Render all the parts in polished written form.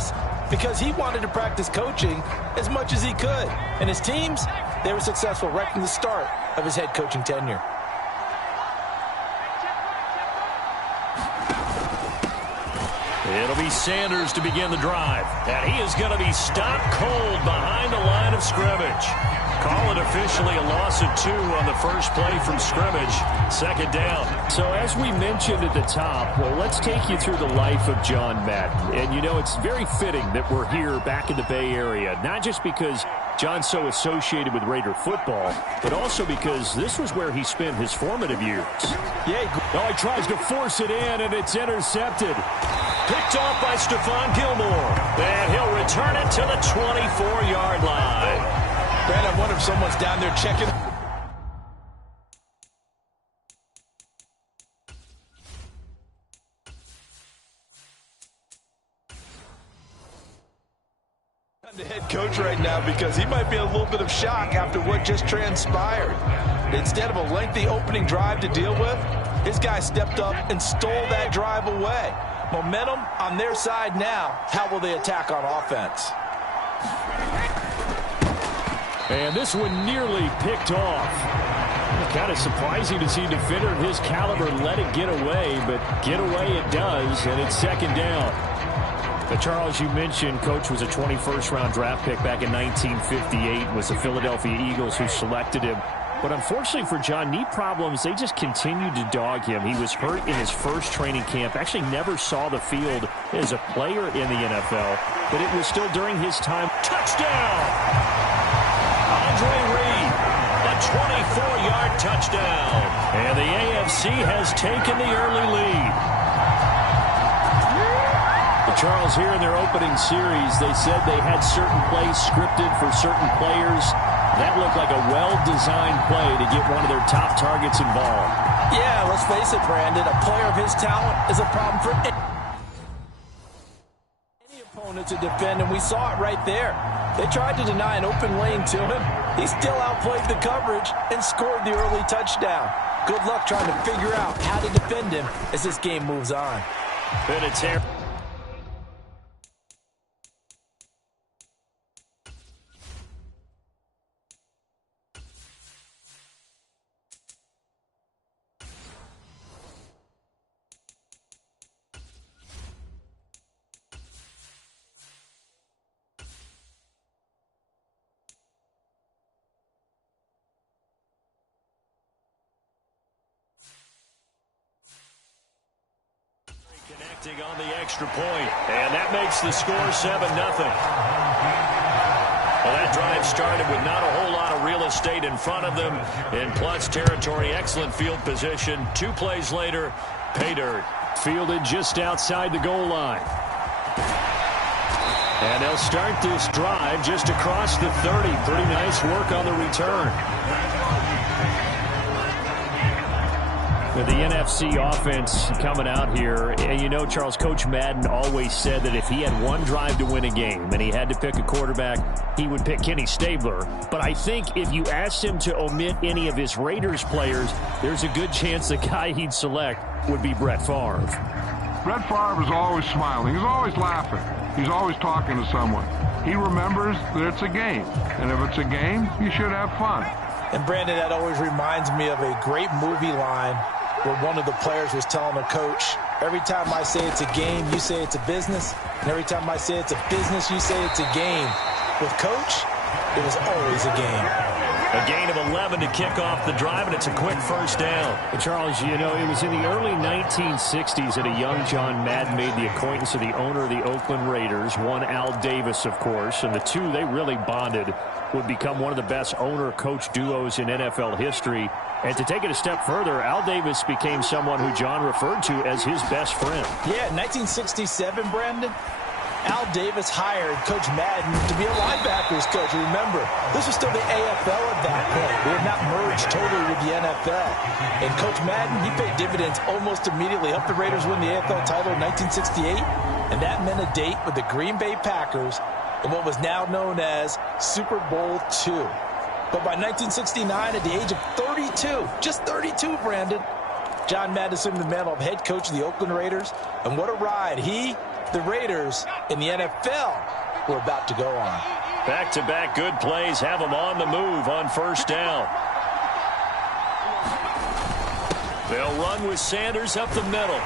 this? Because he wanted to practice coaching as much as he could. And his teams, they were successful right from the start of his head coaching tenure. It'll be Sanders to begin the drive. And he is going to be stopped cold behind the line of scrimmage. Call it officially a loss of 2 on the first play from scrimmage. Second down. So as we mentioned at the top, well, let's take you through the life of John Madden. And, you know, it's very fitting that we're here back in the Bay Area, not just because John's so associated with Raider football, but also because this was where he spent his formative years. Yeah, he tries to force it in, and it's intercepted. Picked off by Stephon Gilmore. And he'll return it to the 24-yard line. Brad, I wonder if someone's down there checking. The head coach right now, because he might be in a little bit of shock after what just transpired. Instead of a lengthy opening drive to deal with, his guy stepped up and stole that drive away. Momentum on their side now. How will they attack on offense? And this one nearly picked off. Kind of surprising to see a defender of his caliber let it get away, but get away it does, and it's second down. But Charles, you mentioned Coach was a 21st-round draft pick back in 1958. It was the Philadelphia Eagles who selected him. But unfortunately for John, knee problems, they just continued to dog him. He was hurt in his first training camp, actually never saw the field as a player in the NFL, but it was still during his time. Touchdown! Andre Reed, a 24-yard touchdown. And the AFC has taken the early lead. Charles, here in their opening series, they said they had certain plays scripted for certain players. That looked like a well-designed play to get one of their top targets involved. Yeah, let's face it, Brandon. A player of his talent is a problem for any opponent to defend, and we saw it right there. They tried to deny an open lane to him. He still outplayed the coverage and scored the early touchdown. Good luck trying to figure out how to defend him as this game moves on. And it's here. On the extra point, and that makes the score 7-0. Well, that drive started with not a whole lot of real estate in front of them in plus territory. Excellent field position. 2 plays later, pay dirt. Fielded just outside the goal line. And they'll start this drive just across the 30. Pretty nice work on the return. With the NFC offense coming out here, and you know, Charles, Coach Madden always said that if he had one drive to win a game and he had to pick a quarterback, he would pick Kenny Stabler. But I think if you asked him to omit any of his Raiders players, there's a good chance the guy he'd select would be Brett Favre. Brett Favre is always smiling. He's always laughing. He's always talking to someone. He remembers that it's a game. And if it's a game, you should have fun. And Brandon, that always reminds me of a great movie line where one of the players was telling a coach, every time I say it's a game, you say it's a business. And every time I say it's a business, you say it's a game. With Coach, it was always a game. A gain of 11 to kick off the drive, and it's a quick first down. Charles, you know, it was in the early 1960s that a young John Madden made the acquaintance of the owner of the Oakland Raiders, one Al Davis, of course, and the two, they really bonded, would become one of the best owner-coach duos in NFL history. And to take it a step further, Al Davis became someone who John referred to as his best friend. Yeah, in 1967, Brandon, Al Davis hired Coach Madden to be a linebackers coach. Remember, this was still the AFL at that point. We had not merged totally with the NFL. And Coach Madden, he paid dividends almost immediately. Helped the Raiders win the AFL title in 1968. And that meant a date with the Green Bay Packers in what was now known as Super Bowl II. But by 1969, at the age of 32, just 32, Brandon, John Madden assumed the mantle of head coach of the Oakland Raiders. And what a ride he the Raiders in the NFL were about to go on. Back-to-back good plays have them on the move on first down. They'll run with Sanders up the middle.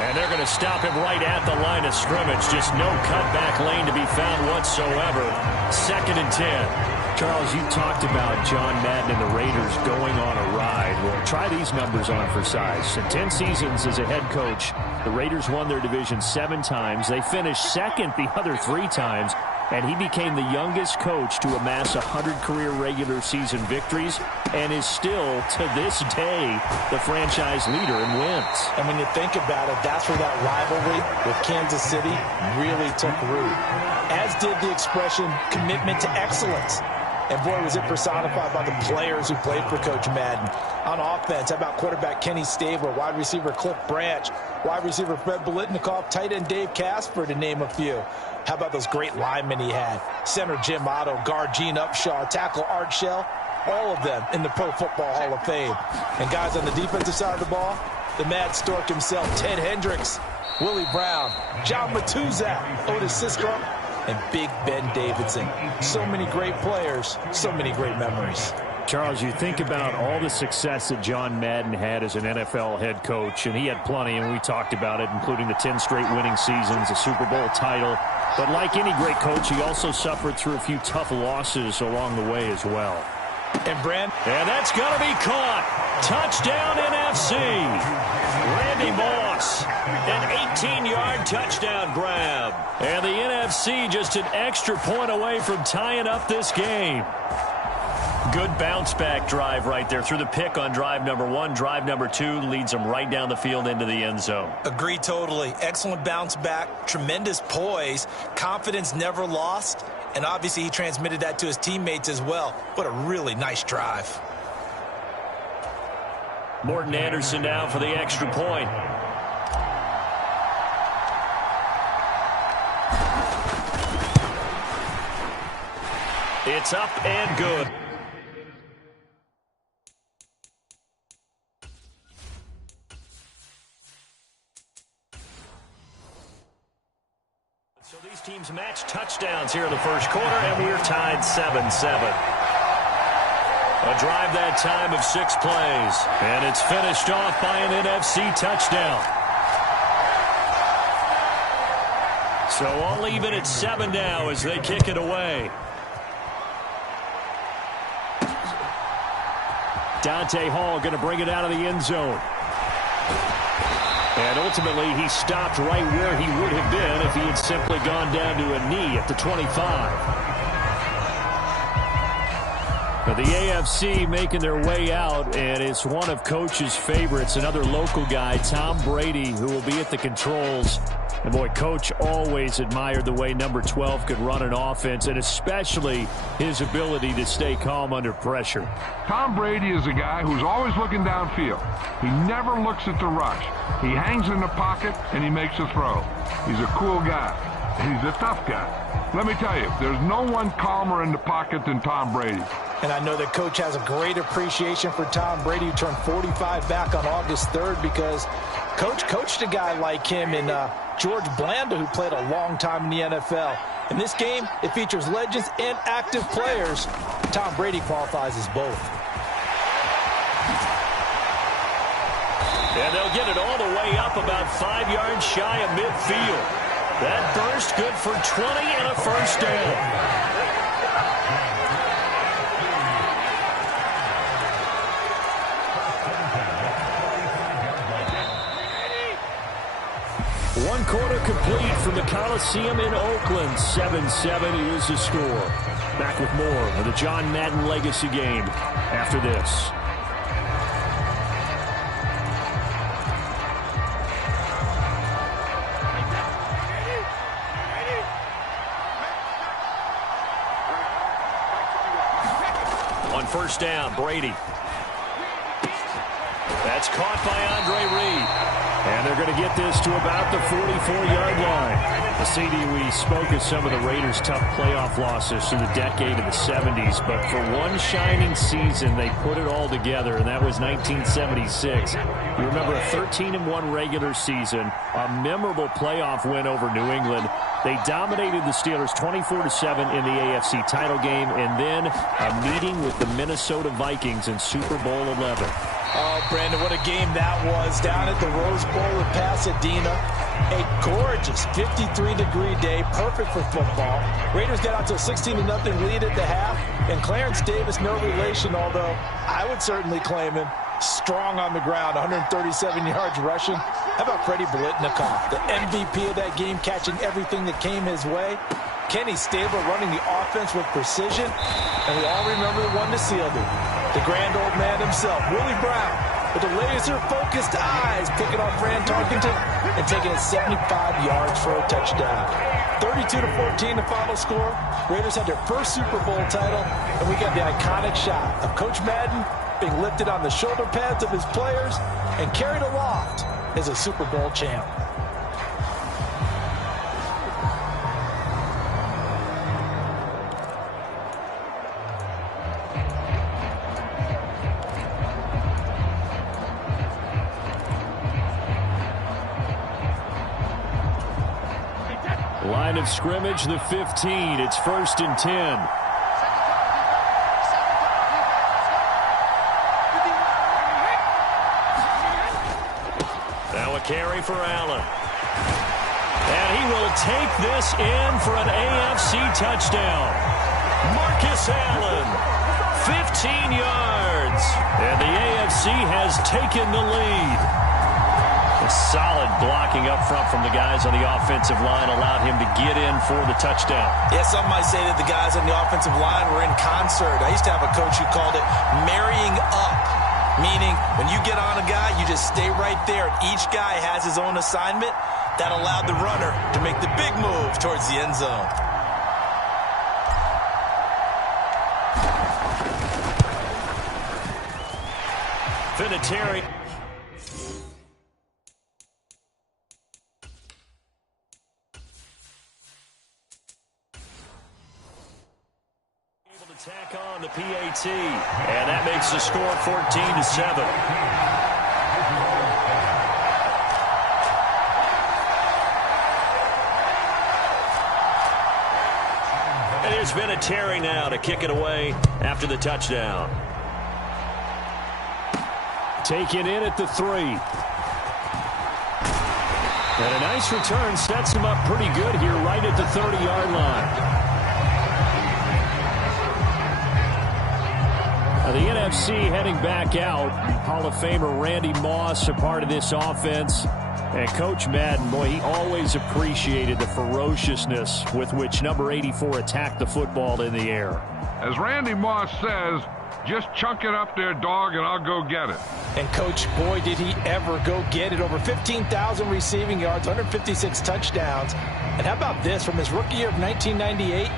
And they're going to stop him right at the line of scrimmage. Just no cutback lane to be found whatsoever. 2nd and 10. Charles, you talked about John Madden and the Raiders going on a ride. Well, try these numbers on for size. In 10 seasons as a head coach, the Raiders won their division 7 times. They finished second the other 3 times. And he became the youngest coach to amass 100 career regular season victories and is still, to this day, the franchise leader in wins. And when you think about it, that's where that rivalry with Kansas City really took root. As did the expression, commitment to excellence. And boy, was it personified by the players who played for Coach Madden. On offense, how about quarterback Kenny Stabler, wide receiver Cliff Branch, wide receiver Fred Biletnikoff, tight end Dave Casper, to name a few. How about those great linemen he had? Center Jim Otto, guard Gene Upshaw, tackle Art Shell, all of them in the Pro Football Hall of Fame. And guys on the defensive side of the ball, the Mad Stork himself, Ted Hendricks, Willie Brown, John Matuzak, Otis Siskrum, and Big Ben Davidson. So many great players, so many great memories. Charles, you think about all the success that John Madden had as an NFL head coach, and he had plenty, and we talked about it, including the 10 straight winning seasons, a Super Bowl title. But like any great coach, he also suffered through a few tough losses along the way as well. And that's going to be caught. Touchdown NFC. Randy Moss, an 18-yard touchdown grab. And the NFC just an extra point away from tying up this game. Good bounce-back drive right there through the pick on drive number 1. Drive number 2 leads them right down the field into the end zone. Agree totally. Excellent bounce-back, tremendous poise, confidence never lost, and obviously he transmitted that to his teammates as well. What a really nice drive. Morton Anderson now for the extra point. It's up and good. So these teams match touchdowns here in the first quarter, and we're tied 7-7. A drive that time of 6 plays, and it's finished off by an NFC touchdown. So all even at 7 now as they kick it away. Dante Hall going to bring it out of the end zone. And ultimately, he stopped right where he would have been if he had simply gone down to a knee at the 25. But the AFC making their way out, and it's one of Coach's favorites, another local guy, Tom Brady, who will be at the controls. And boy, Coach always admired the way number 12 could run an offense, and especially his ability to stay calm under pressure. Tom Brady is a guy who's always looking downfield. He never looks at the rush. He hangs in the pocket, and he makes a throw. He's a cool guy. He's a tough guy. Let me tell you, there's no one calmer in the pocket than Tom Brady. And I know that Coach has a great appreciation for Tom Brady, who turned 45 back on August 3rd, because Coach coached a guy like him in George Blanda, who played a long time in the NFL. In this game, it features legends and active players. Tom Brady qualifies as both. And they'll get it all the way up about 5 yards shy of midfield. That burst good for 20 and a first down. One quarter complete from the Coliseum in Oakland. 7-7 is the score. Back with more of the John Madden Legacy game after this. On first down, Brady. That's caught by Andre Reed. And they're going going to get this to about the 44-yard line. The CD, we spoke of some of the Raiders' tough playoff losses through the decade of the 70s, but for one shining season, they put it all together, and that was 1976. You remember a 13-1 regular season, a memorable playoff win over New England. They dominated the Steelers 24-7 in the AFC title game, and then a meeting with the Minnesota Vikings in Super Bowl 11. Oh, Brandon, what a game that was down at the Rose Bowl in Pasadena. A gorgeous 53-degree day, perfect for football. Raiders got out to a 16-0 lead at the half, and Clarence Davis, no relation, although I would certainly claim him, strong on the ground, 137 yards rushing. How about Freddie Blitnikoff, the MVP of that game, catching everything that came his way? Kenny Stabler running the offense with precision, and we all remember the one that sealed it. The grand old man himself, Willie Brown, with the laser-focused eyes, picking off Fran Tarkenton and taking it 75 yards for a touchdown. 32-14 the final score. Raiders had their first Super Bowl title, and we got the iconic shot of Coach Madden being lifted on the shoulder pads of his players and carried aloft as a Super Bowl champ. Line of scrimmage, the 15. It's 1st and 10. Now a carry for Allen. And he will take this in for an AFC touchdown. Marcus Allen, 15 yards. And the AFC has taken the lead. Solid blocking up front from the guys on the offensive line allowed him to get in for the touchdown. Yeah, some might say that the guys on the offensive line were in concert. I used to have a coach who called it marrying up, meaning when you get on a guy, you just stay right there, and each guy has his own assignment. That allowed the runner to make the big move towards the end zone. Vinatieri. Tack on the PAT, and that makes the score 14-7. And there's Vinatieri now to kick it away after the touchdown. Taken in at the 3. And a nice return sets him up pretty good here right at the 30-yard line. The NFC heading back out. Hall of Famer Randy Moss a part of this offense. And Coach Madden, boy, he always appreciated the ferociousness with which number 84 attacked the football in the air. As Randy Moss says, just chunk it up there, dog, and I'll go get it. And, Coach, boy, did he ever go get it. Over 15,000 receiving yards, 156 touchdowns. And how about this? From his rookie year of 1998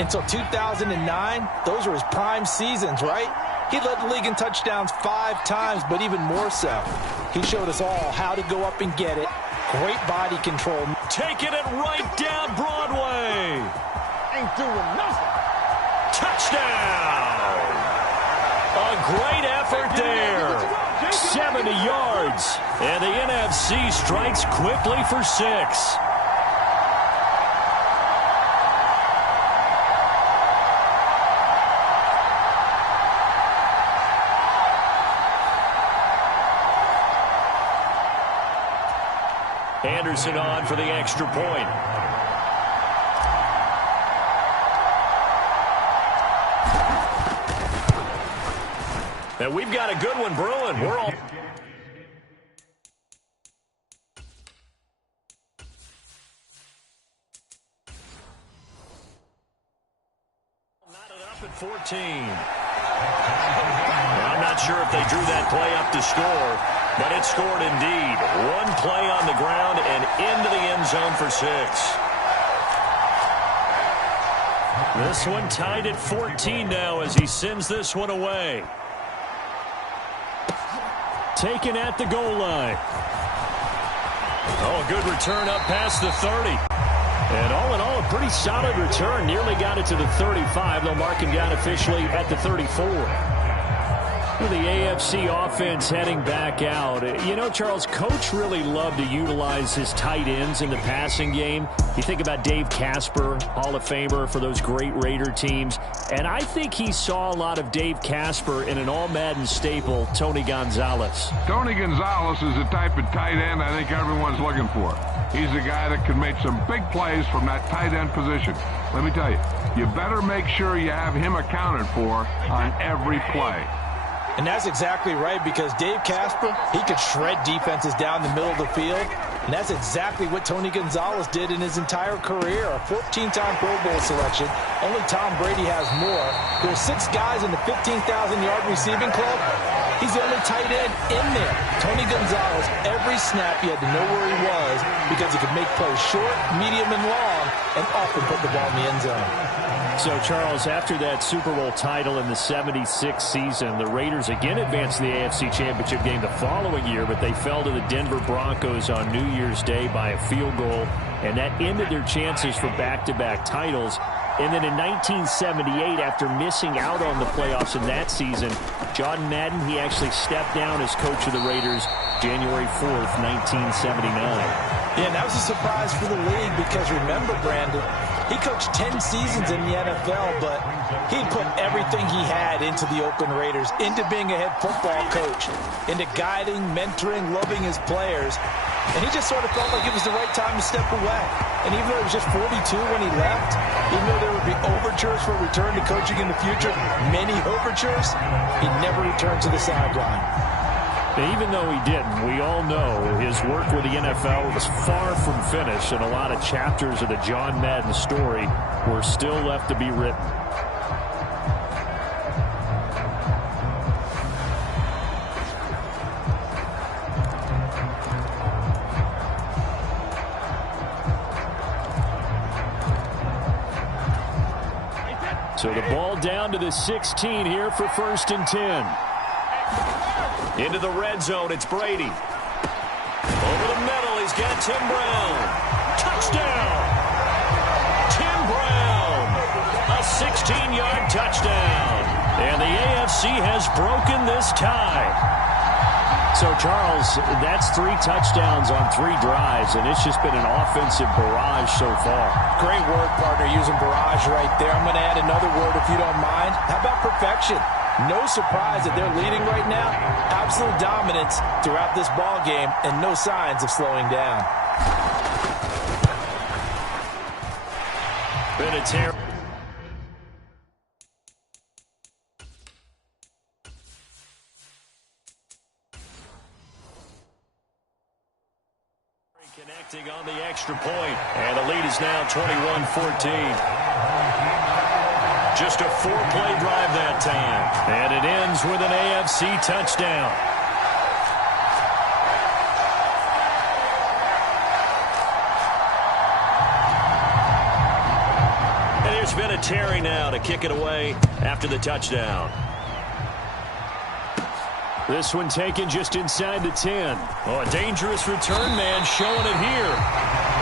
until 2009, those were his prime seasons, right? He led the league in touchdowns 5 times, but even more so, he showed us all how to go up and get it. Great body control. Taking it right down Broadway. Ain't doing nothing. Touchdown. A great effort there. 70 yards. And the NFC strikes quickly for 6. Anderson on for the extra point. And we've got a good one brewing. We're all knotted up at 14. Well, I'm not sure if they drew that play up to score, but it scored indeed. One play on the ground and into the end zone for 6. This one tied at 14 now as he sends this one away. Taken at the goal line. Oh, a good return up past the 30. And all in all, a pretty solid return. Nearly got it to the 35. They'll mark him down officially at the 34. The AFC offense heading back out. You know, Charles, Coach really loved to utilize his tight ends in the passing game. You think about Dave Casper, Hall of Famer for those great Raider teams. And I think he saw a lot of Dave Casper in an all-Madden staple, Tony Gonzalez. Tony Gonzalez is the type of tight end I think everyone's looking for. He's a guy that can make some big plays from that tight end position. Let me tell you, you better make sure you have him accounted for on every play. And that's exactly right, because Dave Casper, he could shred defenses down the middle of the field. And that's exactly what Tony Gonzalez did in his entire career. A 14-time Pro Bowl selection. Only Tom Brady has more. There's 6 guys in the 15,000-yard receiving club. He's the only tight end in there. Tony Gonzalez, every snap you had to know where he was because he could make plays short, medium, and long, and often put the ball in the end zone. So, Charles, after that Super Bowl title in the 76 season, the Raiders again advanced to the AFC Championship game the following year, but they fell to the Denver Broncos on New Year's Day by a field goal, and that ended their chances for back-to-back titles. And then in 1978, after missing out on the playoffs in that season, John Madden, he actually stepped down as coach of the Raiders January 4th, 1979. Yeah, and that was a surprise for the league because, remember, Brandon, he coached 10 seasons in the NFL, but he put everything he had into the Oakland Raiders, into being a head football coach, into guiding, mentoring, loving his players. And he just sort of felt like it was the right time to step away. And even though he was just 42 when he left, even though there would be overtures for a return to coaching in the future, many overtures, he never returned to the sideline. Even though he didn't, we all know his work with the NFL was far from finished, and a lot of chapters of the John Madden story were still left to be written. So the ball down to the 16 here for 1st and 10. Into the red zone, it's Brady. Over the middle, he's got Tim Brown. Touchdown! Tim Brown! A 16-yard touchdown. And the AFC has broken this tie. So, Charles, that's 3 touchdowns on 3 drives, and it's just been an offensive barrage so far. Great word, partner, using barrage right there. I'm going to add another word if you don't mind. How about perfection? No surprise that they're leading right now. Absolute dominance throughout this ball game and no signs of slowing down. Been a terrible. Connecting on the extra point. And the lead is now 21-14. Just a 4-play drive that time. And it ends with an AFC touchdown. And there's been a Terry now to kick it away after the touchdown. This one taken just inside the 10. Oh, a dangerous return man showing it here.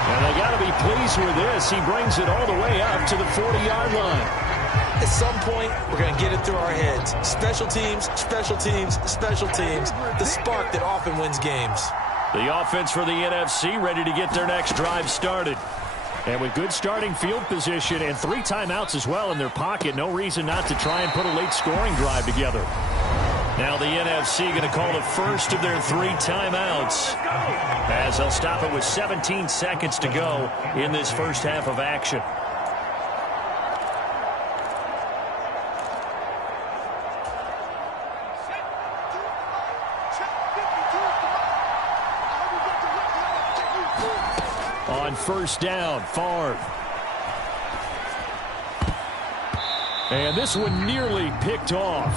And they got to be pleased with this. He brings it all the way up to the 40-yard line. At some point, we're going to get it through our heads. Special teams, special teams, special teams. The spark that often wins games. The offense for the NFC ready to get their next drive started. And with good starting field position and 3 timeouts as well in their pocket, no reason not to try and put a late scoring drive together. Now the NFC going to call the first of their 3 timeouts as they'll stop it with 17 seconds to go in this first half of action. On 1st down, Favre. And this one nearly picked off.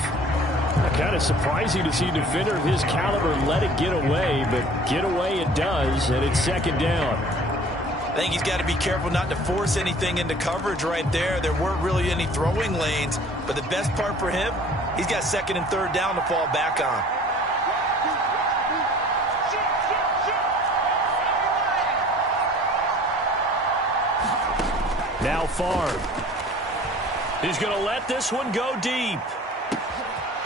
Kind of surprising to see a defender of his caliber let it get away, but get away it does, and it's 2nd down. I think he's got to be careful not to force anything into coverage right there. There weren't really any throwing lanes, but the best part for him, he's got 2nd and 3rd down to fall back on. Now Favre. He's going to let this one go deep.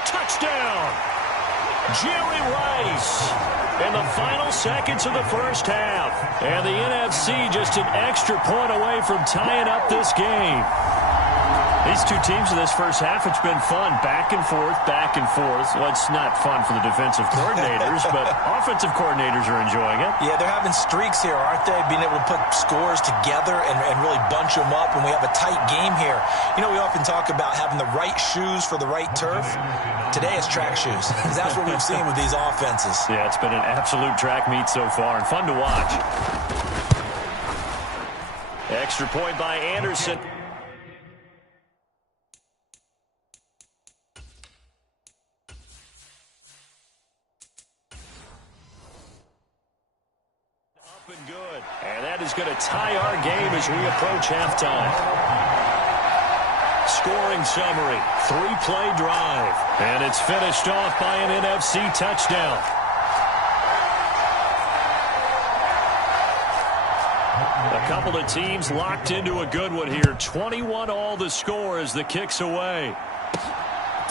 Touchdown! Jerry Rice in the final seconds of the first half. And the NFC just an extra point away from tying up this game. These two teams in this first half, it's been fun. Back and forth, back and forth. Well, it's not fun for the defensive coordinators, but offensive coordinators are enjoying it. Yeah, they're having streaks here, aren't they? Being able to put scores together and really bunch them up, and we have a tight game here. You know, we often talk about having the right shoes for the right turf. Today it's track shoes, because that's what we've seen with these offenses. Yeah, it's been an absolute track meet so far, and fun to watch. Extra point by Anderson. And good. And that is going to tie our game as we approach halftime. Scoring summary, 3-play drive. And it's finished off by an NFC touchdown. A couple of teams locked into a good one here. 21-all the score as the kick's away.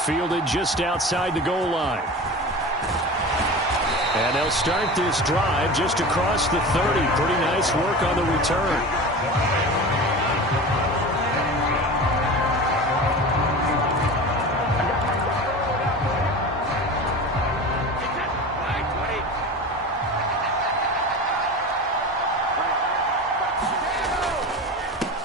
Fielded just outside the goal line. And they'll start this drive just across the 30. Pretty nice work on the return.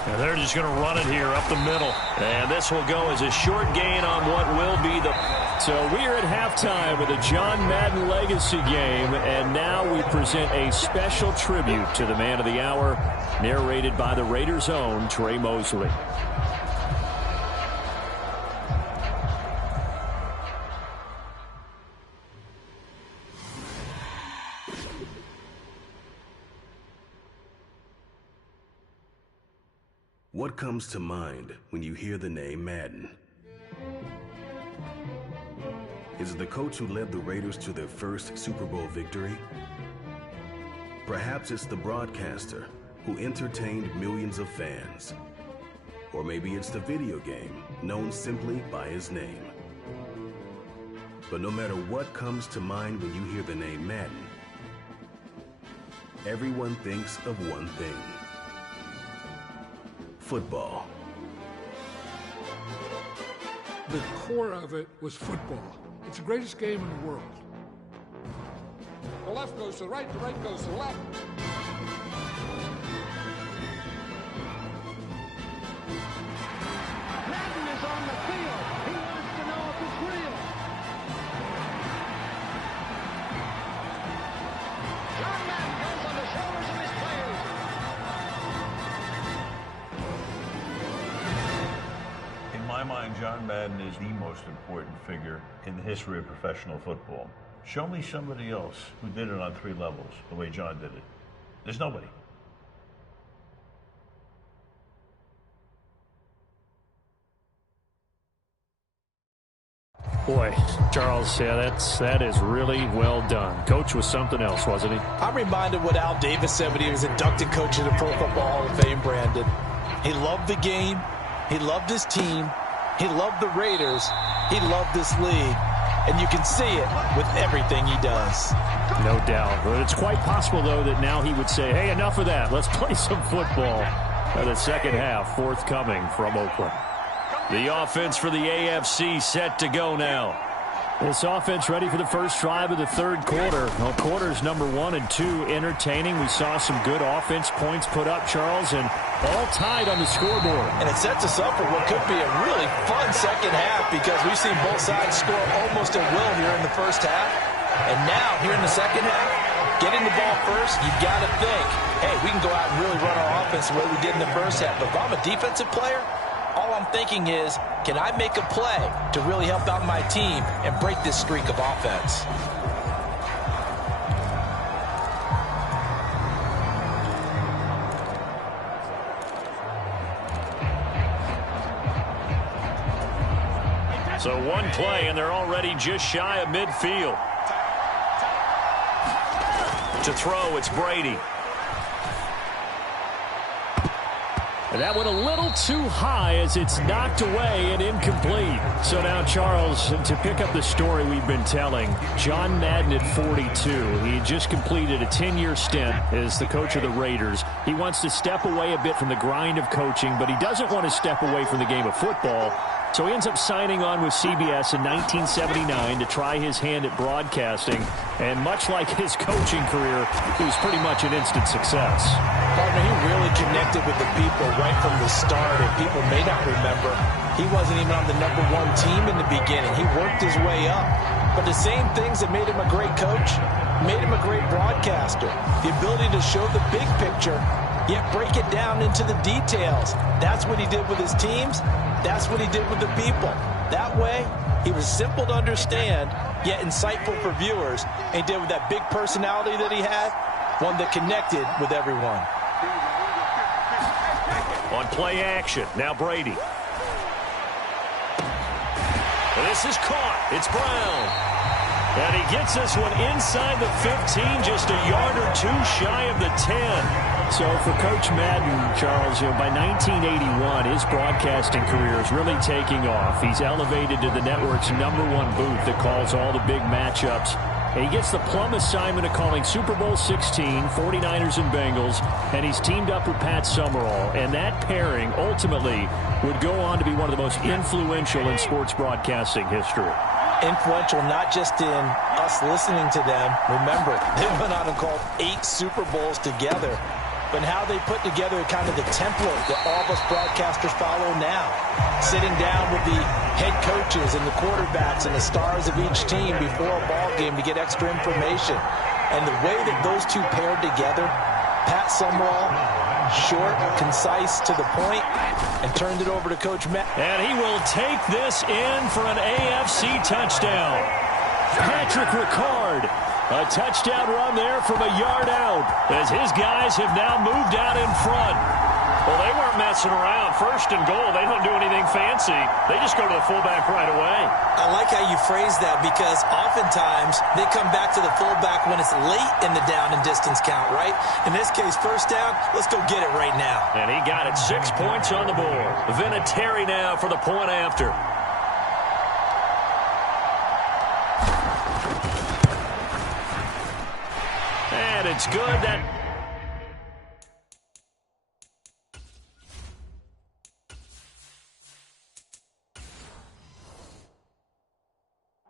And they're just going to run it here up the middle. And this will go as a short gain on what will be the... So we are at halftime with a John Madden legacy game, and now we present a special tribute to the man of the hour, narrated by the Raiders' own Trey Mosley. What comes to mind when you hear the name Madden? Is it the coach who led the Raiders to their first Super Bowl victory? Perhaps it's the broadcaster who entertained millions of fans. Or maybe it's the video game known simply by his name. But no matter what comes to mind when you hear the name Madden, everyone thinks of one thing: football. The core of it was football. It's the greatest game in the world. The left goes to the right goes to the left. Madden is on the field. He wants to know if it's real. John Madden goes on the shoulders of his players. In my mind, John Madden is the most important figure in the history of professional football. Show me somebody else who did it on 3 levels the way John did it. There's nobody. Boy, Charles, yeah, that is really well done. Coach was something else, wasn't he? I'm reminded what Al Davis said when he was inducted coach of the Pro Football Hall of Fame, Brandon. He loved the game. He loved his team. He loved the Raiders. He loved this league. And you can see it with everything he does. No doubt. But it's quite possible, though, that now he would say, hey, enough of that. Let's play some football. The second half forthcoming from Oakland. The offense for the AFC set to go now. This offense ready for the first drive of the third quarter. Well, quarters number 1 and 2 entertaining. We saw some good offense points put up, Charles, and all tied on the scoreboard. And it sets us up for what could be a really fun second half, because we've seen both sides score almost at will here in the first half. And now, here in the second half, getting the ball first, you've got to think, hey, we can go out and really run our offense the way we did in the first half. But if I'm a defensive player, all I'm thinking is, can I make a play to really help out my team and break this streak of offense? So one play, and they're already just shy of midfield. To throw, it's Brady. And that went a little too high as it's knocked away and incomplete. So now, Charles, to pick up the story we've been telling, John Madden at 42. He just completed a 10-year stint as the coach of the Raiders. He wants to step away a bit from the grind of coaching, but he doesn't want to step away from the game of football. So he ends up signing on with CBS in 1979 to try his hand at broadcasting. And much like his coaching career, it was pretty much an instant success. Partner, he really connected with the people right from the start. And people may not remember, he wasn't even on the #1 team in the beginning. He worked his way up. But the same things that made him a great coach made him a great broadcaster. The ability to show the big picture, yet break it down into the details. That's what he did with his teams. That's what he did with the people. That way, he was simple to understand, yet insightful for viewers. And he did with that big personality that he had, one that connected with everyone. On play action, now Brady. This is caught. It's Brown. And he gets this one inside the 15, just a yard or two shy of the 10. So for Coach Madden, Charles, by 1981, his broadcasting career is really taking off. He's elevated to the network's #1 booth that calls all the big matchups. And he gets the plum assignment of calling Super Bowl 16, 49ers and Bengals, and he's teamed up with Pat Summerall. And that pairing ultimately would go on to be one of the most influential in sports broadcasting history. Influential not just in us listening to them. Remember, they went on and called 8 Super Bowls together. But how they put together kind of the template that all of us broadcasters follow now. Sitting down with the head coaches and the quarterbacks and the stars of each team before a ball game to get extra information. And the way that those two paired together, Pat Summerall, short, concise, to the point, and turned it over to Coach Matt. And he will take this in for an AFC touchdown. Patrick Ricard. A touchdown run there from a yard out as his guys have now moved out in front. Well, they weren't messing around. First and goal, they don't do anything fancy. They just go to the fullback right away. I like how you phrase that because oftentimes they come back to the fullback when it's late in the down and distance count, right? In this case, first down, let's go get it right now. And he got it, 6 points on the board. Vinatieri now for the point after. And it's good. That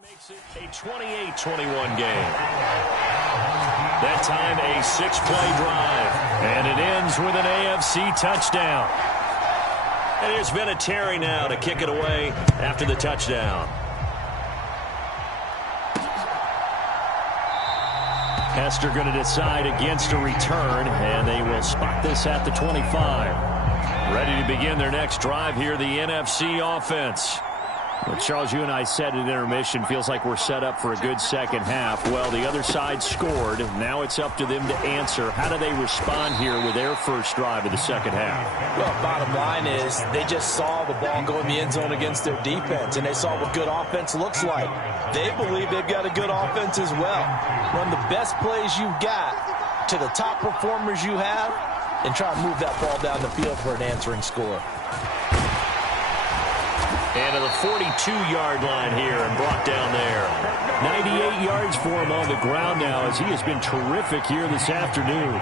makes it a 28-21 game. That time a 6-play drive. And it ends with an AFC touchdown. And here's Vinatieri now to kick it away after the touchdown. Hester going to decide against a return, and they will spot this at the 25. Ready to begin their next drive here, the NFC offense. Well, Charles, you and I said at intermission, feels like we're set up for a good second half. Well, the other side scored. Now it's up to them to answer. How do they respond here with their first drive of the second half? Well, bottom line is they just saw the ball go in the end zone against their defense, and they saw what good offense looks like. They believe they've got a good offense as well. Run the best plays you've got to the top performers you have, and try to move that ball down the field for an answering score. And to the 42-yard line here and brought down there. 98 yards for him on the ground now as he has been terrific here this afternoon.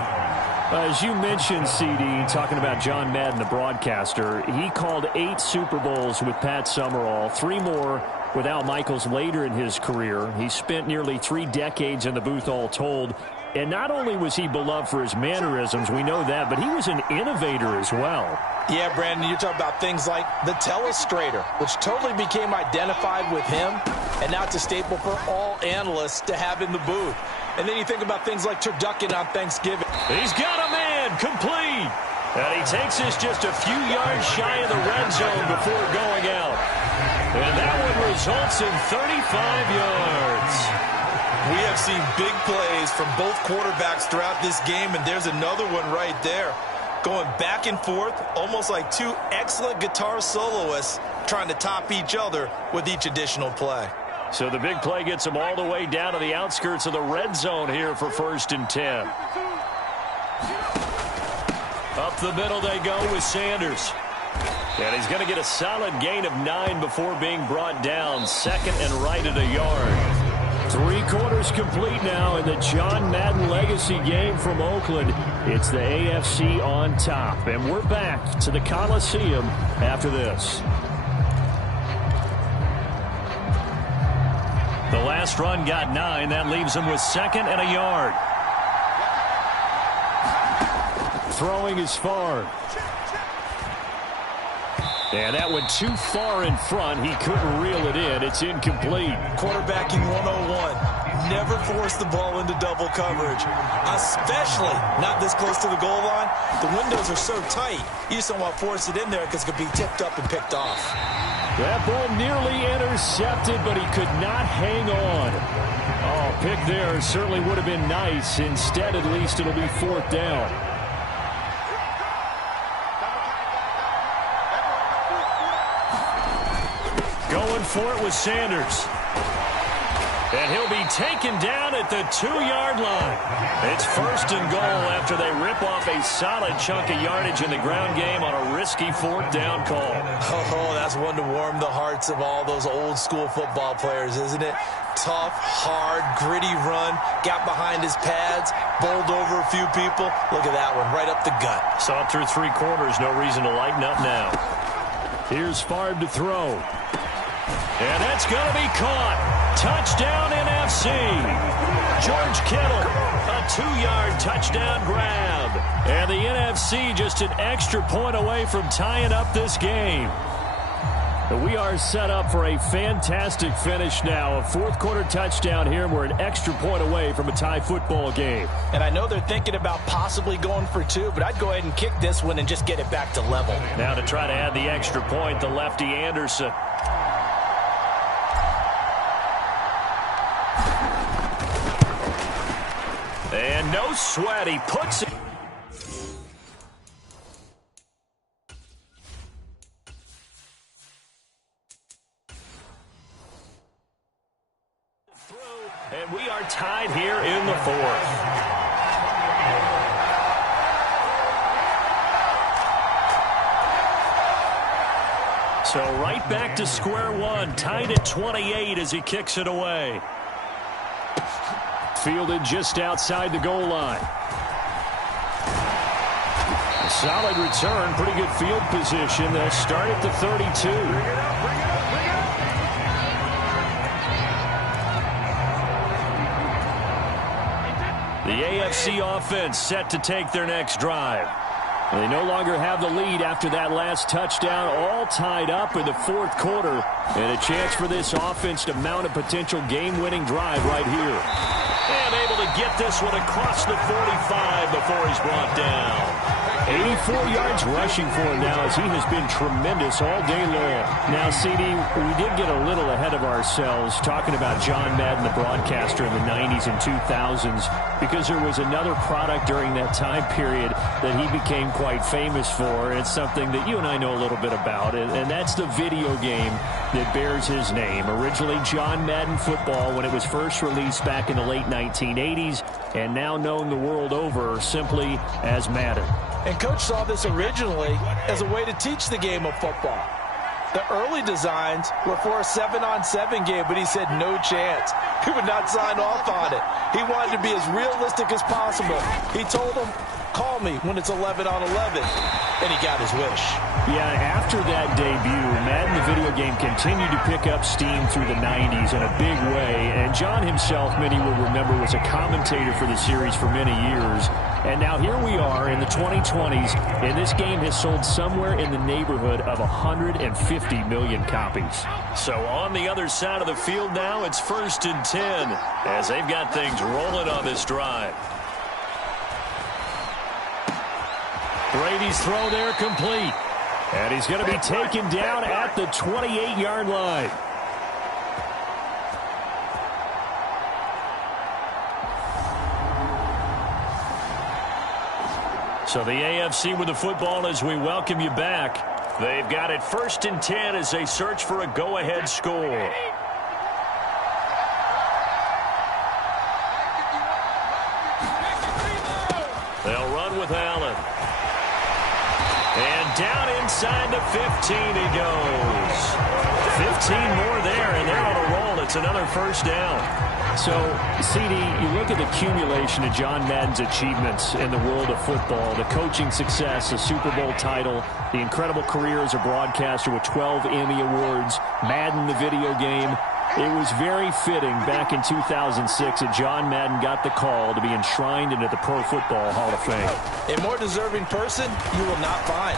As you mentioned, CD, talking about John Madden, the broadcaster, he called 8 Super Bowls with Pat Summerall, 3 more with Al Michaels later in his career. He spent nearly 3 decades in the booth all told. And not only was he beloved for his mannerisms, we know that, but he was an innovator as well. Yeah, Brandon, you're talking about things like the telestrator, which totally became identified with him, and now it's a staple for all analysts to have in the booth. And then you think about things like turducken on Thanksgiving. He's got a man, complete. And he takes this just a few yards shy of the red zone before going out. And that one results in 35 yards. We have seen big plays from both quarterbacks throughout this game, and there's another one right there. Going back and forth, almost like 2 excellent guitar soloists trying to top each other with each additional play. So the big play gets them all the way down to the outskirts of the red zone here for 1st and 10. Up the middle they go with Sanders. And he's going to get a solid gain of 9 before being brought down. Second and right at a yard. 3 quarters complete now in the John Madden legacy game from Oakland. It's the AFC on top. And we're back to the Coliseum after this. The last run got 9. That leaves him with second and a yard. Throwing is far. And that went too far in front. He couldn't reel it in. It's incomplete. Quarterbacking 101. Never force the ball into double coverage, especially not this close to the goal line. The windows are so tight, you just don't want to force it in there because it could be tipped up and picked off. That ball nearly intercepted, but he could not hang on. Oh, pick there certainly would have been nice. Instead, at least it'll be 4th down. Going for it with Sanders. And he'll be taken down at the 2-yard line. It's 1st and goal after they rip off a solid chunk of yardage in the ground game on a risky 4th down call. Oh, that's one to warm the hearts of all those old school football players, isn't it? Tough, hard, gritty run, got behind his pads, bowled over a few people. Look at that one, right up the gut. Saw it through 3 quarters, no reason to lighten up now. Here's Favre to throw. And that's going to be caught. Touchdown NFC. George Kittle, a 2-yard touchdown grab. And the NFC just an extra point away from tying up this game. We are set up for a fantastic finish now. A 4th quarter touchdown here, and we're an extra point away from a tie football game. And I know they're thinking about possibly going for 2, but I'd go ahead and kick this one and just get it back to level. Now to try to add the extra point, the lefty Anderson. And no sweat, he puts it. And we are tied here in the 4th. So right back to square one, tied at 28 as he kicks it away. Fielded just outside the goal line. A solid return, pretty good field position. They'll start at the 32. The AFC offense set to take their next drive. They no longer have the lead after that last touchdown, all tied up in the 4th quarter. And a chance for this offense to mount a potential game-winning drive right here. And able to get this one across the 45 before he's brought down. 84 yards rushing for him now as he has been tremendous all day long. Now, CD, we did get a little ahead of ourselves talking about John Madden, the broadcaster in the 90s and 2000s, because there was another product during that time period that he became quite famous for. It's something that you and I know a little bit about, and that's the video game that bears his name. Originally John Madden Football when it was first released back in the late 1980s, and now known the world over simply as Madden. And Coach saw this originally as a way to teach the game of football. The early designs were for a 7-on-7 game, but he said no chance. He would not sign off on it. He wanted to be as realistic as possible. He told them, call me when it's 11-on-11. And he got his wish. Yeah, after that debut, Madden the video game continued to pick up steam through the 90s in a big way. And John himself, many will remember, was a commentator for the series for many years. And now here we are in the 2020s, and this game has sold somewhere in the neighborhood of 150 million copies. So on the other side of the field now, it's 1st and 10 as they've got things rolling on this drive. Brady's throw there complete. And he's going to be taken down at the 28-yard line. So the AFC with the football as we welcome you back. They've got it 1st and 10 as they search for a go-ahead score. They'll run with Allen. down inside the 15 he goes. 15 more there, and they're on a roll. It's another first down. So, CD, you look at the accumulation of John Madden's achievements in the world of football, the coaching success, the Super Bowl title, the incredible career as a broadcaster with 12 Emmy Awards, Madden, the video game. It was very fitting back in 2006 that John Madden got the call to be enshrined into the Pro Football Hall of Fame. A more deserving person you will not find.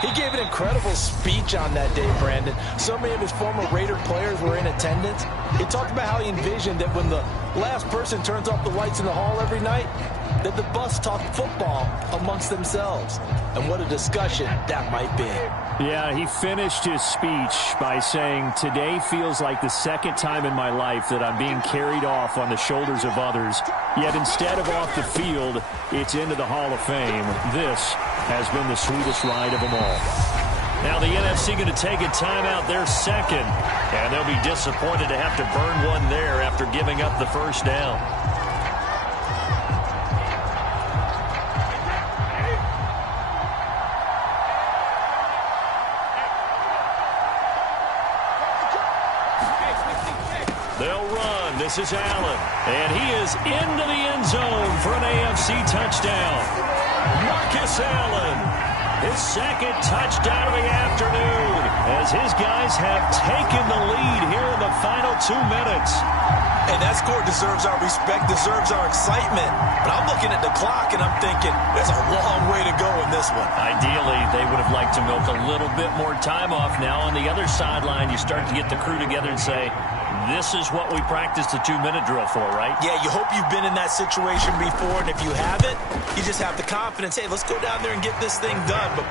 He gave an incredible speech on that day, Brandon. So many of his former Raider players were in attendance. He talked about how he envisioned that when the last person turns off the lights in the hall every night, that the bus talk football amongst themselves. And what a discussion that might be. Yeah, he finished his speech by saying, "Today feels like the second time in my life that I'm being carried off on the shoulders of others. Yet instead of off the field, it's into the Hall of Fame. This has been the sweetest ride of them all." Now the NFC going to take a timeout, their second, and they'll be disappointed to have to burn one there after giving up the first down. They'll run. This is Allen. And he is into the end zone for an AFC touchdown. Marcus Allen, his second touchdown of the afternoon, as his guys have taken the lead here in the final 2 minutes. Hey, that score deserves our respect, deserves our excitement. But I'm looking at the clock, and I'm thinking, there's a long way to go in this one. Ideally, they would have liked to milk a little bit more time off. Now on the other sideline, you start to get the crew together and say, this is what we practiced the 2-minute drill for, right? Yeah, you hope you've been in that situation before, and if you haven't, you just have the confidence, hey, let's go down there and get this thing done. But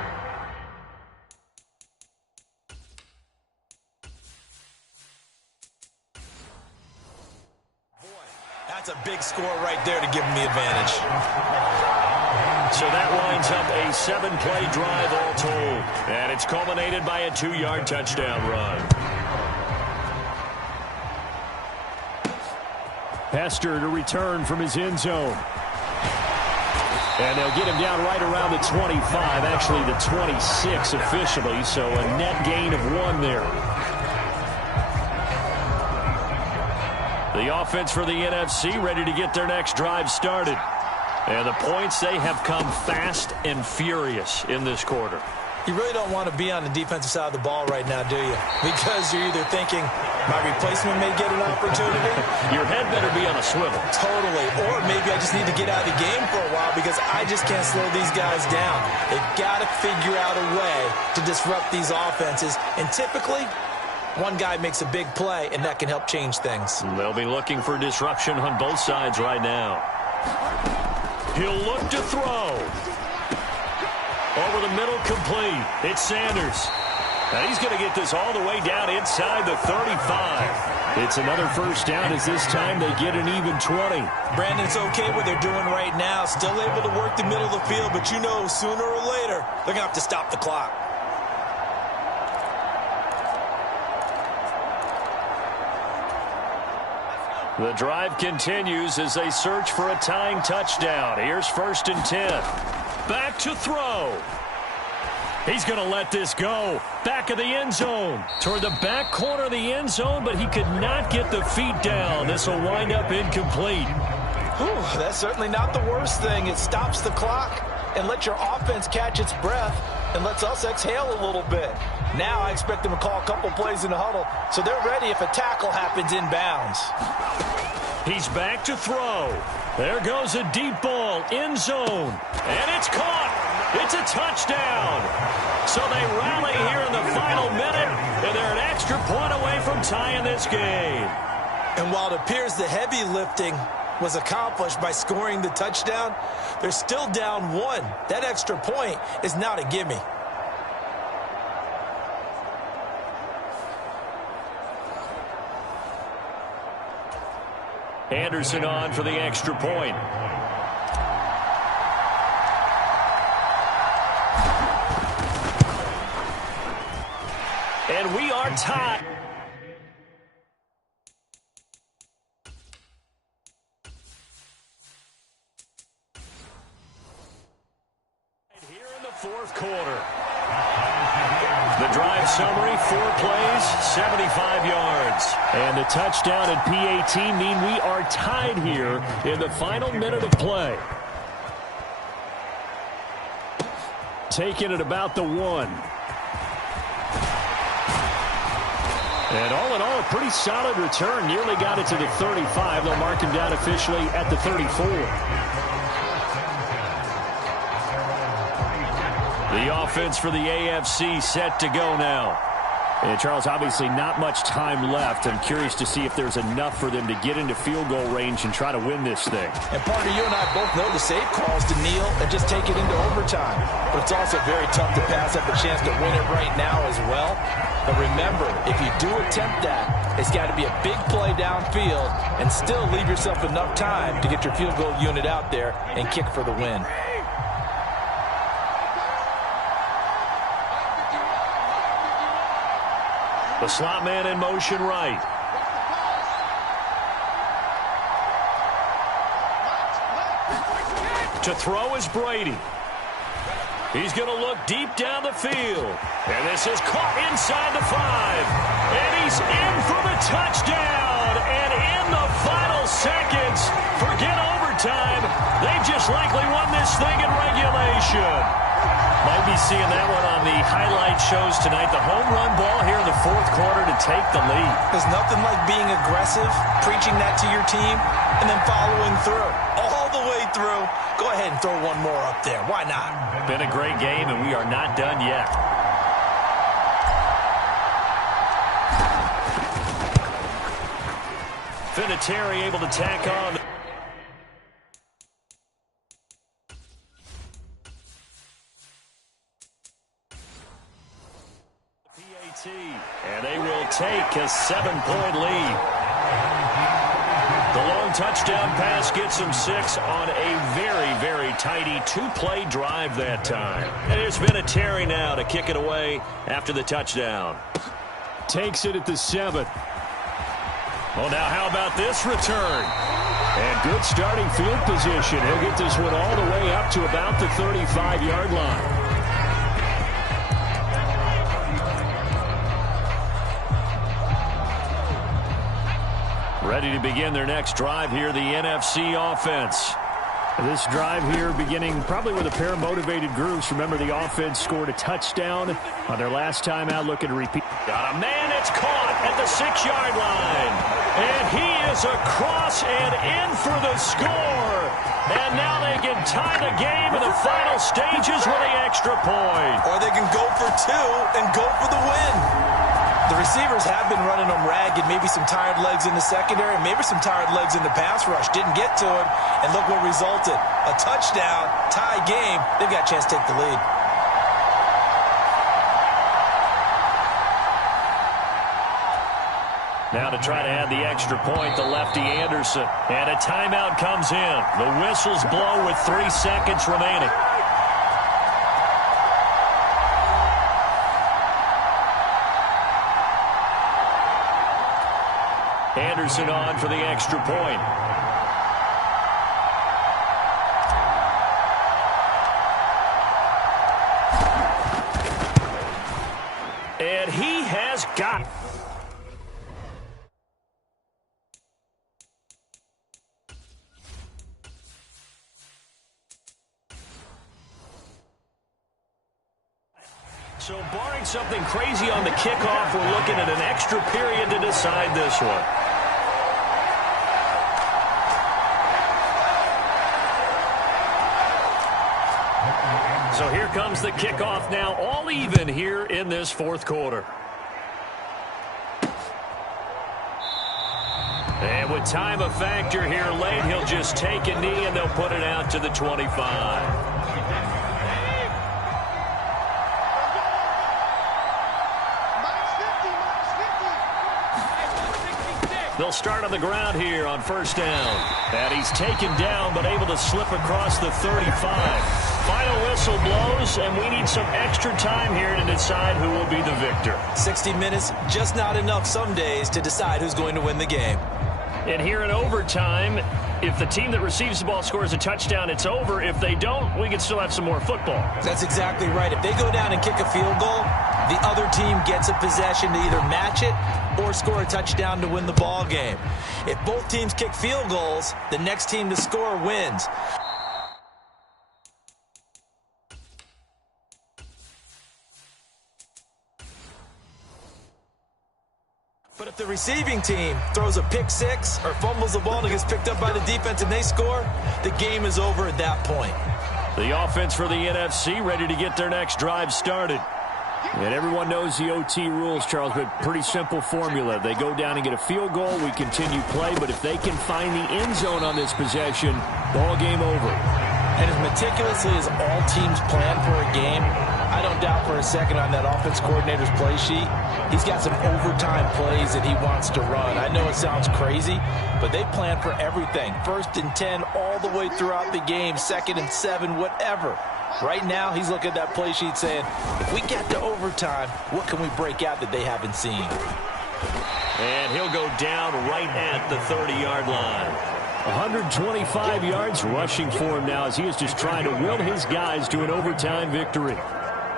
that's a big score right there to give them the advantage. So that winds up a 7-play drive all told. And it's culminated by a 2-yard touchdown run. Hester to return from his end zone. And they'll get him down right around the 25, actually the 26 officially, so a net gain of 1 there. The offense for the NFC ready to get their next drive started. And the points, they have come fast and furious in this quarter. You really don't want to be on the defensive side of the ball right now, do you? Because you're either thinking, my replacement may get an opportunity. Your head better be on a swivel. Totally. Or maybe I just need to get out of the game for a while because I just can't slow these guys down. They've got to figure out a way to disrupt these offenses. And typically, one guy makes a big play, and that can help change things. They'll be looking for disruption on both sides right now. He'll look to throw. Over the middle, complete. It's Sanders. And he's going to get this all the way down inside the 35. It's another first down as this time they get an even 20. Brandon, it's okay what they're doing right now. Still able to work the middle of the field, but you know sooner or later they're going to have to stop the clock. The drive continues as they search for a tying touchdown. Here's 1st and 10. Back to throw. He's going to let this go. Back of the end zone. Toward the back corner of the end zone, but he could not get the feet down. This will wind up incomplete. Whew, that's certainly not the worst thing. It stops the clock and lets your offense catch its breath and lets us exhale a little bit. Now I expect them to call a couple plays in the huddle, so they're ready if a tackle happens inbounds. He's back to throw. There goes a deep ball, end zone, and it's caught. It's a touchdown. So they rally here in the final minute, and they're an extra point away from tying this game. And while it appears the heavy lifting was accomplished by scoring the touchdown, they're still down 1. That extra point is not a gimme. Anderson on for the extra point. And we are tied. Here in the 4th quarter. drive summary, 4 plays, 75 yards. And the touchdown and PAT mean we are tied here in the final minute of play. Taking it about the 1. And all in all, a pretty solid return. Nearly got it to the 35. They'll mark him down officially at the 34. The offense for the AFC set to go now. And Charles, obviously not much time left. I'm curious to see if there's enough for them to get into field goal range and try to win this thing. And partner, you and I both know the save calls to kneel and just take it into overtime. But it's also very tough to pass up a chance to win it right now as well. But remember, if you do attempt that, it's got to be a big play downfield and still leave yourself enough time to get your field goal unit out there and kick for the win. The slot man in motion right. To throw is Brady. He's going to look deep down the field. And this is caught inside the 5. And he's in for the touchdown. And in the final seconds, forget overtime, they just likely won this thing in regulation. Might be seeing that one on the highlight shows tonight. The home run ball here in the 4th quarter to take the lead. There's nothing like being aggressive, preaching that to your team, and then following through. All the way through. Go ahead and throw one more up there. Why not? Been a great game, and we are not done yet. Vinatieri able to tack on. And they will take a 7-point lead. The long touchdown pass gets them 6 on a very, very tidy 2-play drive that time. And it's Vinatieri now to kick it away after the touchdown. Takes it at the 7. Well, now how about this return? And good starting field position. He'll get this one all the way up to about the 35-yard line. Ready to begin their next drive here, the NFC offense. This drive here beginning probably with a pair of motivated groups. Remember, the offense scored a touchdown on their last time out, looking to repeat. Got a man, it's caught at the 6-yard line. And he is across and in for the score. And now they can tie the game in the final stages with the extra point. Or they can go for 2 and go for the win. The receivers have been running them ragged, maybe some tired legs in the secondary, maybe some tired legs in the pass rush. Didn't get to him, and look what resulted. A touchdown, tie game. They've got a chance to take the lead. Now to try to add the extra point, the lefty Anderson. And a timeout comes in. The whistles blow with 3 seconds remaining. Anderson on for the extra point. And he has got it. So barring something crazy on the kickoff, we're looking at an extra period to decide this one. So here comes the kickoff now, all even here in this 4th quarter. And with time a factor here late, he'll just take a knee and they'll put it out to the 25. They'll start on the ground here on 1st down. And he's taken down but able to slip across the 35. Final whistle blows, and we need some extra time here to decide who will be the victor. 60 minutes, just not enough some days to decide who's going to win the game. And here in overtime, if the team that receives the ball scores a touchdown, it's over. If they don't, we can still have some more football. That's exactly right. If they go down and kick a field goal, The other team gets a possession to either match it or score a touchdown to win the ball game. If both teams kick field goals, the next team to score wins. But if the receiving team throws a pick six or fumbles the ball and it gets picked up by the defense and they score, the game is over at that point. The offense for the NFC ready to get their next drive started. And everyone knows the OT rules, Charles, but pretty simple formula. They go down and get a field goal, we continue play, but if they can find the end zone on this possession, ball game over. And as meticulously as all teams plan for a game, I don't doubt for a second on that offense coordinator's play sheet, he's got some overtime plays that he wants to run. I know it sounds crazy, but they plan for everything. 1st and 10 all the way throughout the game, 2nd and 7, whatever. Right now, he's looking at that play sheet saying, if we get to overtime, what can we break out that they haven't seen? And he'll go down right at the 30-yard line. 125 yards rushing for him now as he is just trying to will his guys to an overtime victory.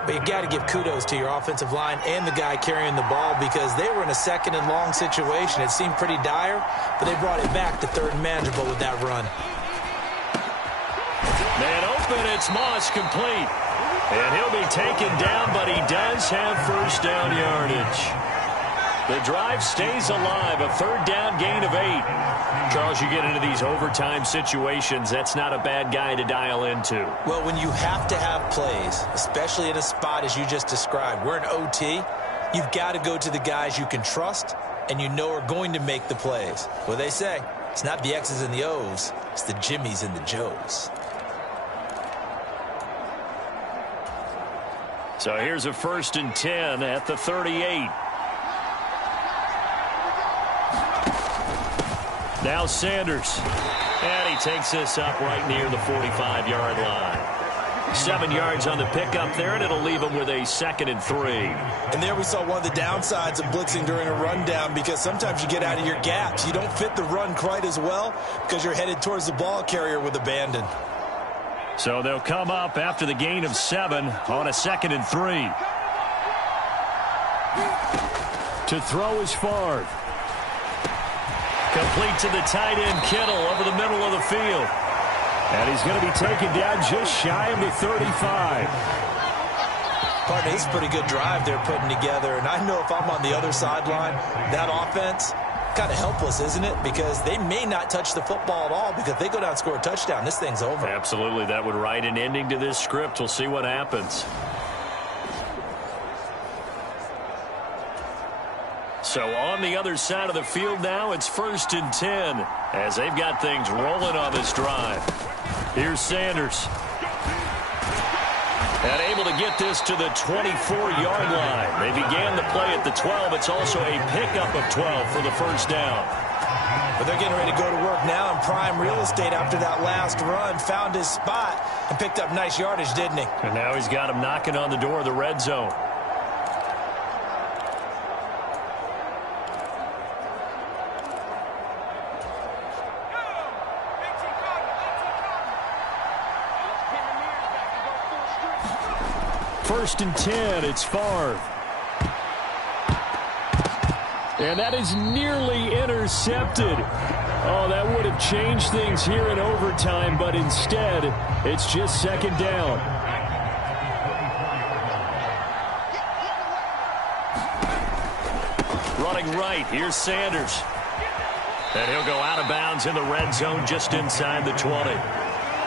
But you got to give kudos to your offensive line and the guy carrying the ball because they were in a 2nd and long situation. It seemed pretty dire, but they brought it back to 3rd and manageable with that run. Man open, it's Moss complete. And he'll be taken down, but he does have 1st down yardage. The drive stays alive, a 3rd down gain of 8. Charles, you get into these overtime situations, that's not a bad guy to dial into. Well, when you have to have plays, especially in a spot as you just described, we're in OT, you've got to go to the guys you can trust and you know are going to make the plays. What they say, it's not the X's and the O's, it's the Jimmies and the Joes. So here's a 1st and 10 at the 38. Now Sanders. And he takes this up right near the 45-yard line. 7 yards on the pickup there, and it'll leave him with a 2nd and 3. And there we saw one of the downsides of blitzing during a rundown because sometimes you get out of your gaps. You don't fit the run quite as well because you're headed towards the ball carrier with abandon. So they'll come up after the gain of 7 on a 2nd and 3. To throw is Favre. Complete to the tight end, Kittle, over the middle of the field. And he's going to be taken down just shy of the 35. Partner, this is a pretty good drive they're putting together. And I know if I'm on the other sideline, that offense, kind of helpless, isn't it? Because they may not touch the football at all because if they go down and score a touchdown, this thing's over. Absolutely. That would write an ending to this script. We'll see what happens. So on the other side of the field now, it's 1st and 10 as they've got things rolling on this drive. Here's Sanders. And able to get this to the 24-yard line. They began the play at the 12. It's also a pickup of 12 for the 1st down. But they're getting ready to go to work now in prime real estate after that last run. Found his spot and picked up nice yardage, didn't he? And now he's got him knocking on the door of the red zone. First and 10, it's Favre. And that is nearly intercepted. Oh, that would have changed things here in overtime, but instead, it's just 2nd down. Running right, here's Sanders. And he'll go out of bounds in the red zone just inside the 20.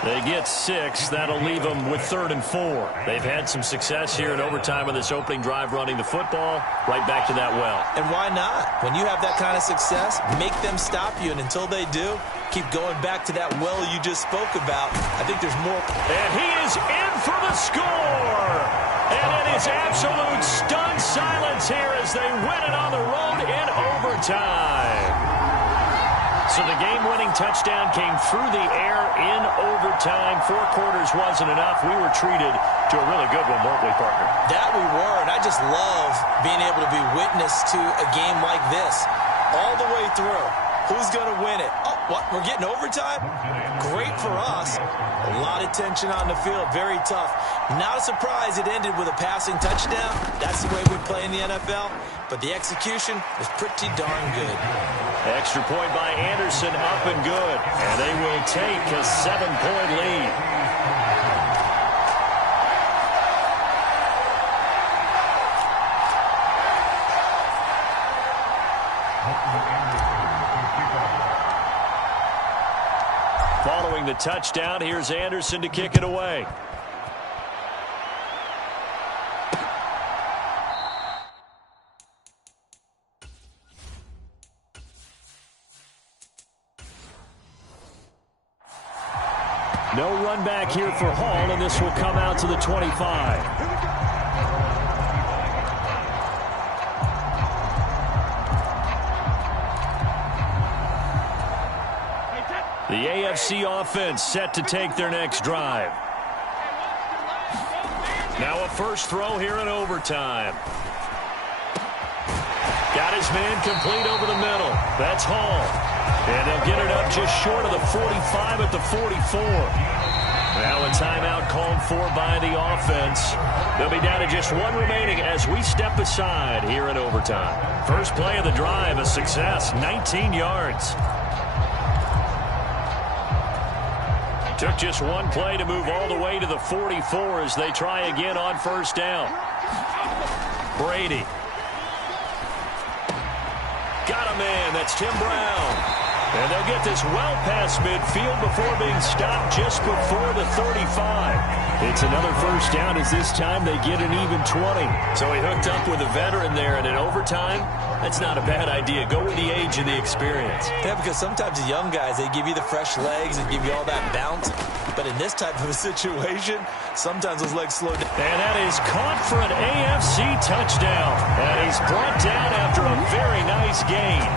They get 6. That'll leave them with 3rd and 4. They've had some success here in overtime on this opening drive running the football. Right back to that well. And why not? When you have that kind of success, make them stop you. And until they do, keep going back to that well you just spoke about. I think there's more. And he is in for the score. And it is absolute stunned silence here as they win it on the road in overtime. So the game-winning touchdown came through the air in overtime. 4 quarters wasn't enough. We were treated to a really good one, weren't we, partner? That we were, and I just love being able to be witness to a game like this. All the way through. Who's going to win it? Oh, What, we're getting overtime? Great for us. A lot of tension on the field, very tough. Not a surprise it ended with a passing touchdown. That's the way we play in the NFL. But the execution was pretty darn good. Extra point by Anderson, up and good. And they will take a 7-point lead. Following the touchdown, here's Anderson to kick it away. No run back here for Hall, and this will come out to the 25. The AFC offense set to take their next drive. Now a first throw here in overtime. Got his man complete over the middle. That's Hall. And they'll get it up just short of the 45 at the 44. Now a timeout called for by the offense. They'll be down to just one remaining as we step aside here in overtime. First play of the drive, a success, 19 yards. Took just one play to move all the way to the 44 as they try again on first down. Brady. Got a man. That's Tim Brown. And they'll get this well past midfield before being stopped just before the 35. It's another first down as this time they get an even 20. So he hooked up with a veteran there, and in overtime, that's not a bad idea. Go with the age and the experience. Yeah, because sometimes the young guys, they give you the fresh legs and give you all that bounce. But in this type of a situation, sometimes those legs slow down. And that is caught for an AFC touchdown. And he's brought down after a very nice gain.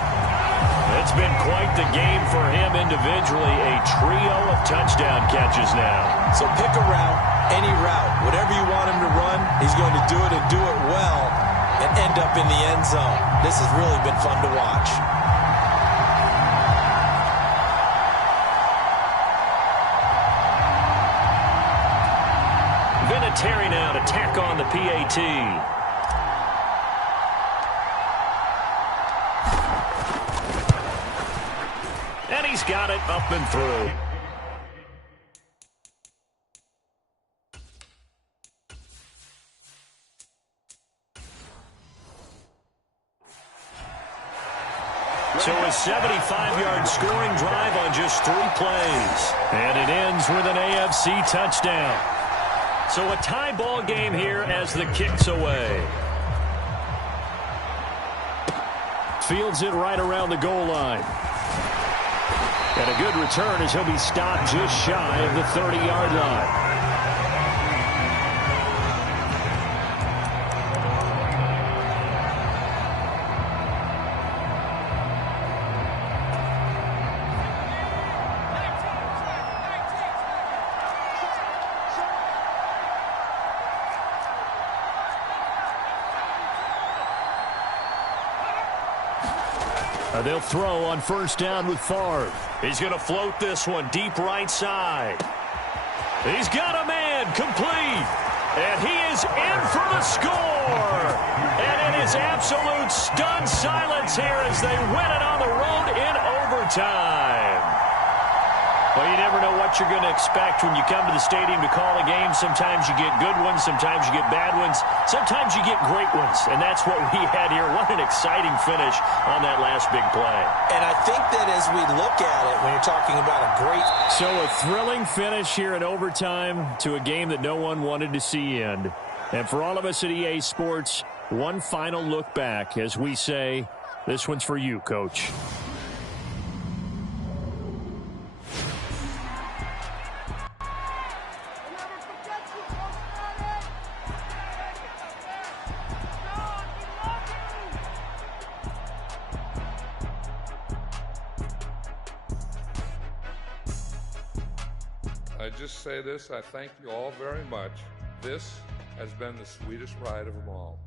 It's been quite the game for him individually. A trio of touchdown catches now. So pick a route, any route. Whatever you want him to run, he's going to do it and do it well and end up in the end zone. This has really been fun to watch. Vinatieri now to tack on the PAT. And he's got it up and through. So a 75-yard scoring drive on just 3 plays. And it ends with an AFC touchdown. So a tie ball game here as the kick's away. Fields it right around the goal line. And a good return as he'll be stopped just shy of the 30-yard line. They'll throw on first down with Favre. He's going to float this one deep right side. He's got a man complete. And he is in for the score. And it is absolute stunned silence here as they win it on the road in overtime. Well, you never know what you're going to expect when you come to the stadium to call a game. Sometimes you get good ones. Sometimes you get bad ones. Sometimes you get great ones. And that's what we had here. What an exciting finish on that last big play. And I think that as we look at it, when you're talking about a great... So a thrilling finish here in overtime to a game that no one wanted to see end. And for all of us at EA Sports, one final look back as we say, this one's for you, Coach. I just say this, I thank you all very much. This has been the sweetest ride of them all.